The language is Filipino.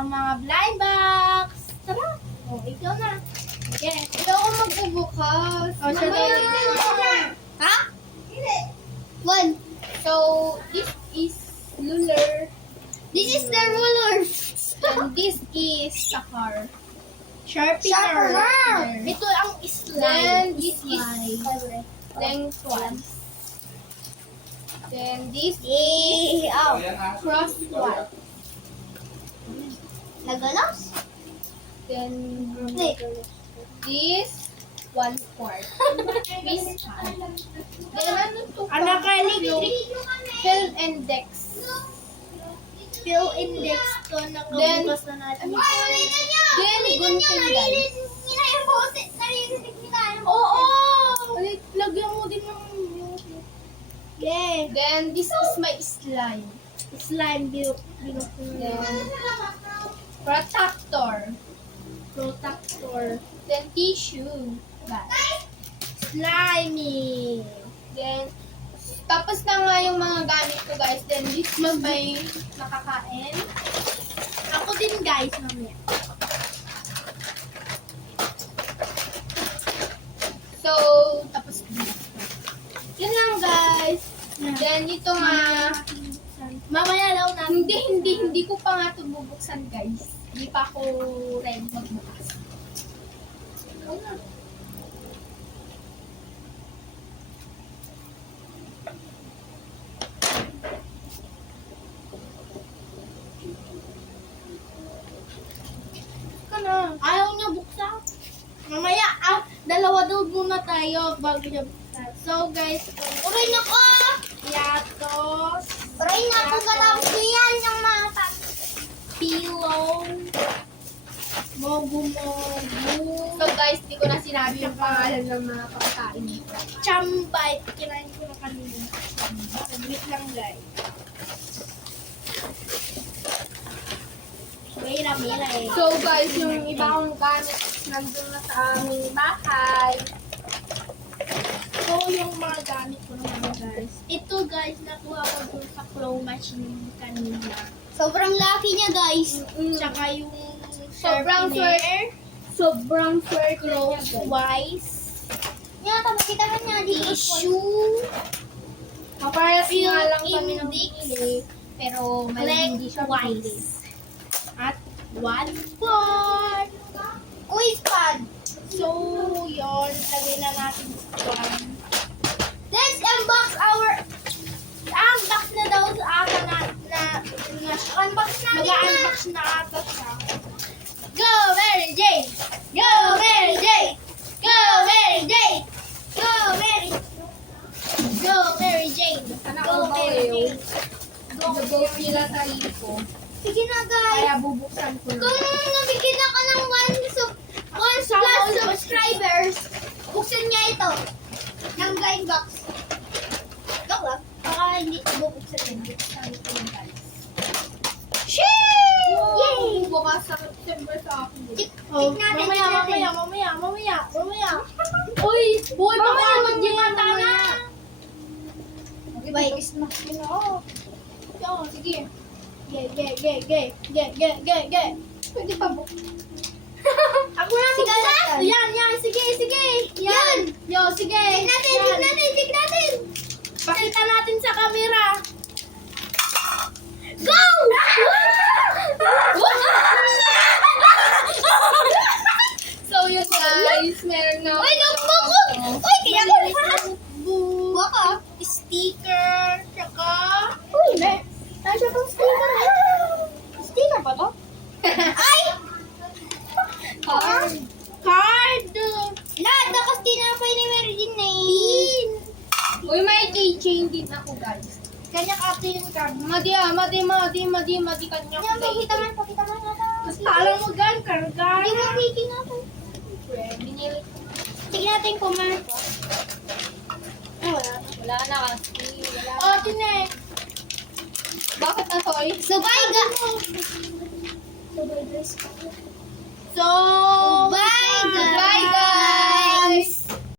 ng mga blind box. Tara. Oh, ikaw na. Okay. Ito ako magbubukas. Oh, siya Mamaya. Ha? Hindi. One. So, this is ruler. This is the ruler. And this is the car. Sharpener. Sharpener. Ito ang Then, slime. This is slime. length one. Then this Yay! is Ow. cross one. Naganos? Then Hindi. this one quart. This one. Then ano to? Anak ka, electric. Fill index. Fill index to. Nakabukas na natin. Then gunting guys. Naririnig nila. Oo! Lagyan mo din ng Yeah. Then this is my slime. Slime. Then protector. Protector. Then tissue. Guys. Slimy. Then tapos na nga yung mga gamit ko guys. Then this is my nakakain. Ako din guys, mamaya. So, tapos yun lang guys. Then ito nga. Mamaya daw natin. Hindi ko pa nga ito bubuksan guys. Hindi pa ako ready magbukas. Ikaw na. Ikaw na. Ayaw niya buksan. Mamaya, dalawa daw muna tayo bago niya buksan. So guys, uray na ko! Yatos. Uray na ko, galawin niyo yan yung mga pillow. Mogu-mogu. So guys, di ko na sinabi yung pangalan ng mga pagkain dito. Chambay. Kinain ko na kanina. Wait lang guys. Mira eh. So guys, yung iba kong gamit nandun na sa aming bahay. So, yung mga gamit ko naman guys. Ito guys, nakuha ko dun sa claw machine kanina. Sobrang laki niya guys. Tsaka yung Sobrang sharpener. Sobrang swerte Claw niya wise. Yan, makita mo niya. Tissue. Kaparas nga lang Yung kami ng index. bili. Pero may hindi siya bili. wise. At one part. Quiz pad. So, yun. Lagay na natin sa pan. Let's unbox unbox na daw sa akin unbox na mag-unbox na ata siya. Go, Mary Jane! Go, Mary Jane! Go, Mary Jane! Go, Mary! Go, Mary Jane! Sana Go, ako Mary Jane! Nag-both nila sarili ko. Sige na, guys! Kaya bubuksan ko na. Kung nabigyan ka ng 1 plus subscribers, buksan niya ito ng blind box. Go lang. Baka hindi ko bubuksan yun. Buksan ito ng guys. Yay! Bukas sa September sa akin. Tik natin, Mamaya. Uy! Boy, Mamaya, baka magdimata na! Bye. Christmas yun ako. Yo, sige. Ge. Pwede pa bu. Ako na buksan! Yan, sige! Yan! Yo, sige! Check natin! Pakita natin sa camera! Go! So yun guys, meron na Uy, notebook! Uy, kaya ko na! Baka, sticker, tsaka... Uy, nasa pang sticker. Sticker ba to? Ay! card. Card! Lahat na kasi tinapay ni Mary Jean na Pin! Uy, may keychain din ako guys. Kanya ka yung card. Madi kanya. Yan, pakita man. Basta alam mo gan, kargan. Hindi mo piki natin. Binili ko. Sige natin kung meron pa. Wala na kasi. Wala. Oh, tinek. Bakit na to eh? So, bye guys! So, bye guys! Bye guys!